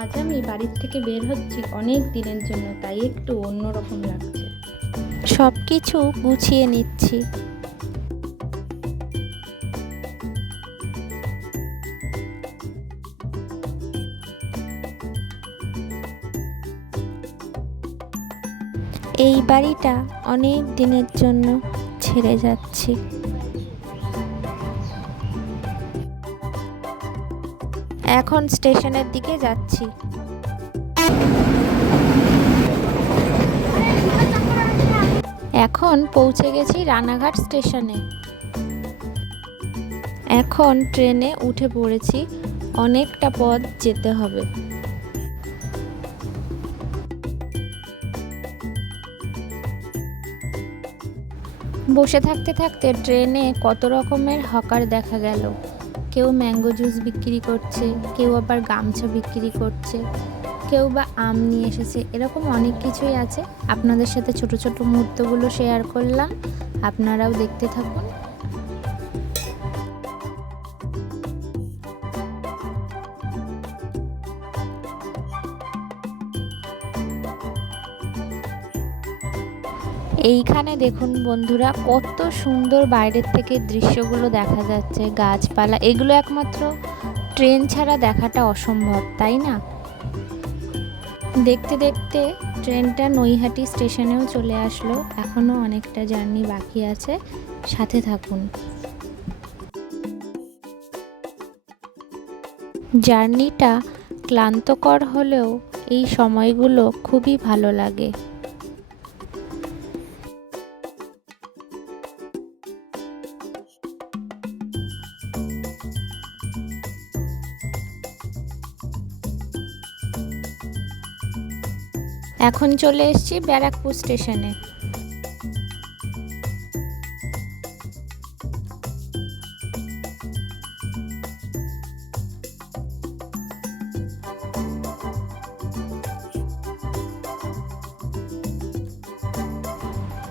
আজ আমি বাড়ির থেকে বের হচ্ছি অনেক দিনের জন্য, তাই একটু অন্যরকম লাগছে। সব কিছু গুছিয়ে নিচ্ছি। এই বাড়িটা অনেক দিনের জন্য ছেড়ে যাচ্ছি। এখন স্টেশনের দিকে যাচ্ছি। এখন পৌঁছে গেছি রানাঘাট স্টেশনে। এখন ট্রেনে উঠে পড়েছি, অনেকটা পথ যেতে হবে। বসে থাকতে থাকতে ট্রেনে কত রকমের হকার দেখা গেল। কেউ ম্যাঙ্গো জুস বিক্রি করছে, কেউ আবার গামছা বিক্রি করছে, কেউ বা আম নিয়ে এসেছে। এরকম অনেক কিছুই আছে। আপনাদের সাথে ছোট ছোট মুহূর্তগুলো শেয়ার করলাম, আপনারাও দেখতে থাকুন। এইখানে দেখুন বন্ধুরা, কত সুন্দর বাইরের থেকে দৃশ্যগুলো দেখা যাচ্ছে, গাছপালা। এগুলো একমাত্র ট্রেন ছাড়া দেখাটা অসম্ভব, তাই না? দেখতে দেখতে ট্রেনটা নৈহাটি স্টেশনেও চলে আসলো। এখনও অনেকটা জার্নি বাকি আছে, সাথে থাকুন। জার্নিটা ক্লান্তকর হলেও এই সময়গুলো খুবই ভালো লাগে। এখন চলে এসেছি ব্যারাকপুর স্টেশনে।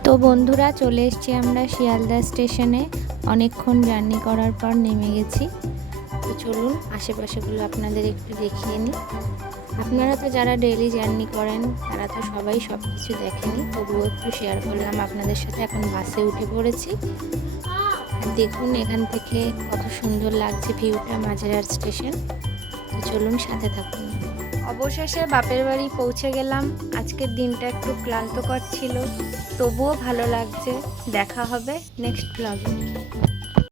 তো বন্ধুরা, চলে এসেছি আমরা শিয়ালদা স্টেশনে। অনেকক্ষণ জার্নি করার পর নেমে গেছি। তো চলুন আশেপাশেগুলো আপনাদের একটু দেখিয়ে নিই। আপনারা তো যারা ডেইলি জার্নি করেন তারা তো সবাই সব কিছু দেখেনি, তবুও একটু শেয়ার করলাম আপনাদের সাথে। এখন বাসে উঠে পড়েছি। দেখুন এখান থেকে কত সুন্দর লাগছে ভিউটা, মাঝেরহাট স্টেশন। তো চলুন সাথে থাকুন। অবশেষে বাপের বাড়ি পৌঁছে গেলাম। আজকের দিনটা একটু ক্লান্তকর ছিল, তবুও ভালো লাগছে। দেখা হবে নেক্সট ব্লগে।